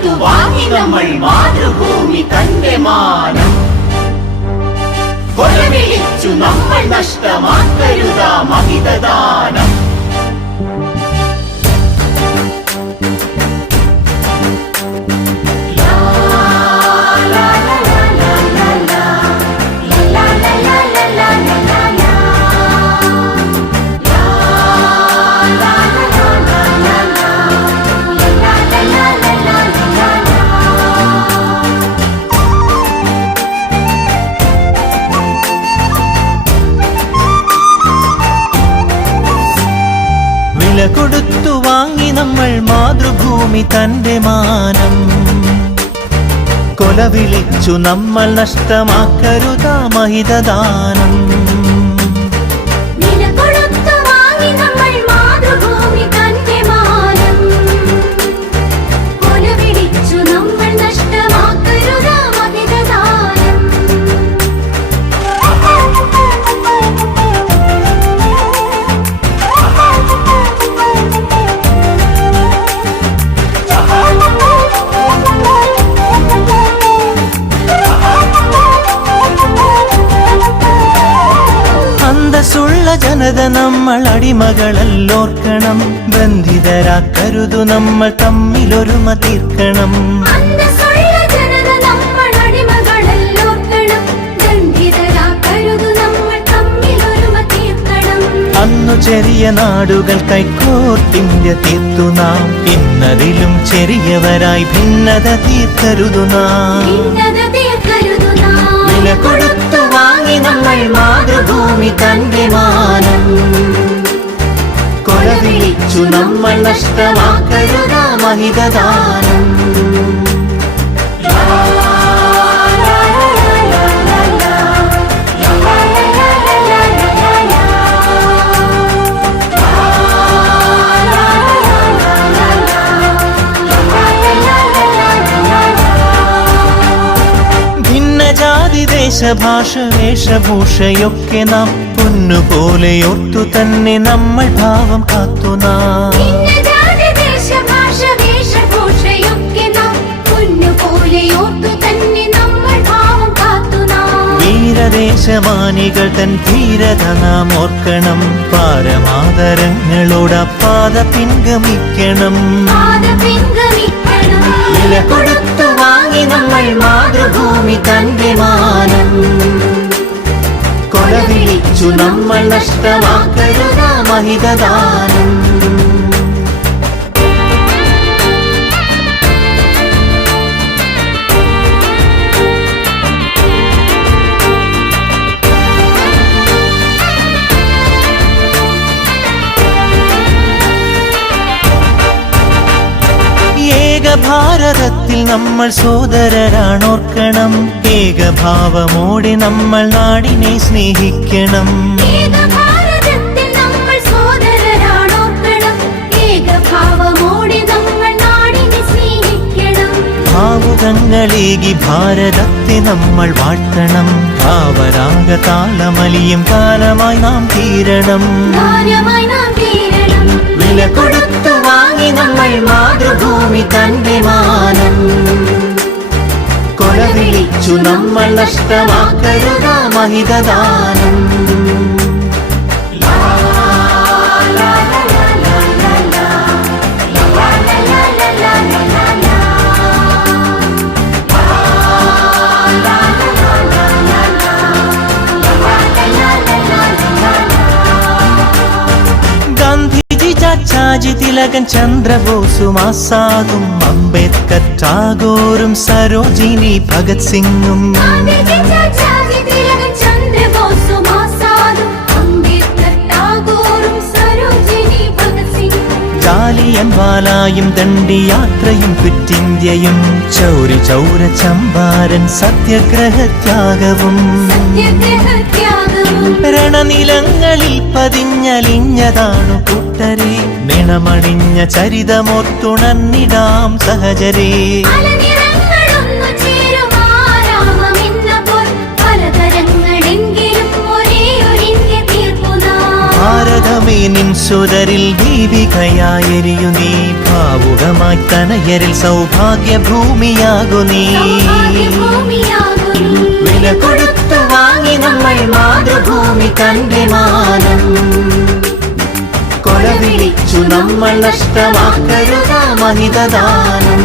കൊടുത്തു വാങ്ങി നമ്മൾ മാതൃഭൂമി തന്റെ മാനം. കൊലവിളിച്ചു നമ്മൾ നഷ്ടമാക്കരുതാ മഹിതദാനം. വില കൊടുത്തു വാങ്ങി നമ്മൾ മാതൃഭൂമി തന്റെ മാനം. കൊലവിളിച്ചു നമ്മൾ നഷ്ടമാക്കരുതാ മഹിതദാനം. അന്തസ്സുള്ള ജനത നമ്മൾ അടിമകളല്ലോർക്കണം. ബന്ധിതരാക്കരുതു നമ്മൾ തമ്മിലൊരുമ തീർക്കണം. അന്നു ചെറിയ നാടുകൾ കൈക്കോർത്തിന്ത്യ തീർത്തു നാം. ഇന്നതിലും ചെറിയവരായി ഭിന്നത തീർക്കരുതു നാം. വില കൊടുത്തു വാങ്ങി നമ്മൾ മാതൃഭൂമി തന്റെ മാനം. കൊലവിളിച്ചു നമ്മൾ നഷ്ടമാക്കരുതാ മഹിതദാനം. ദേശഭാഷ വേഷഭൂഷയൊക്കെ നാം പൊന്നുപോലെ ഓർത്തു തന്നെ നമ്മൾ ഭാവം കാത്തു നാം. വീരദേശമാനികൾ തൻ ധീരത നാം ഓർക്കണം. പാരമാതരങ്ങളോട് പാത പിൻഗമിക്കണം. വില കൊടുത്തു വാങ്ങി നമ്മൾ മാതൃഭൂമി തന്റെ മാനം. കൊലവിളിച്ചു നമ്മൾ നഷ്ടമാക്കരുതാ മഹിതദാനം. ഭാരതത്തിൽ നമ്മൾ സോദരരാണോർക്കണം. ഏകഭാവമോടെ നമ്മൾ നാടിനെ സ്നേഹിക്കണം. ഭാവുകങ്ങളേകി ഭാരതത്തെ നമ്മൾ വാഴ്ത്തണം. ഭാവരാഗ താളമലിയും കാലമായി നാം തീരണം. വില കൊടുത്തു വാങ്ങി നമ്മൾ മാതൃഭൂമി തന്റെ മാനം. കൊലവിളിച്ചു നമ്മൾ നഷ്ടമാക്കരുതാ മഹിതദാനം. ചാചി തിലകൻ ചന്ദ്രബോസും ആസാദും അംബേദ്കർ ടാഗോറും സരോജിനി ഭഗത് സിംഗും ജാലിയൻ വാലായും ദണ്ഡിയാത്രയും ക്വിറ്റിന്ത്യയും ചൗരി ചൗര ചമ്പാരൻ സത്യാഗ്രഹത്യാഗവും രണനിലങ്ങളിൽ പതിഞ്ഞലിഞ്ഞതാണു കൂട്ടരെ. നിണമണിഞ്ഞ ചരിതമോർത്തുണർന്നിടാം സഹചരേ. ഭാരതമേ നിൻ സുതരിൽ ദീപ ദീപികയായെരിയു നീ ഭാവുകമായി തനയരിൽ സൗഭാഗ്യഭൂമിയാകു നീ വില കൊടുത്തു വാങ്ങി നമ്മൾ മാതൃഭൂമി തന്റെ മാനം കൊല വിളിച്ചു നമ്മൾ നഷ്ടമാക്കരുതാ മഹിതദാനം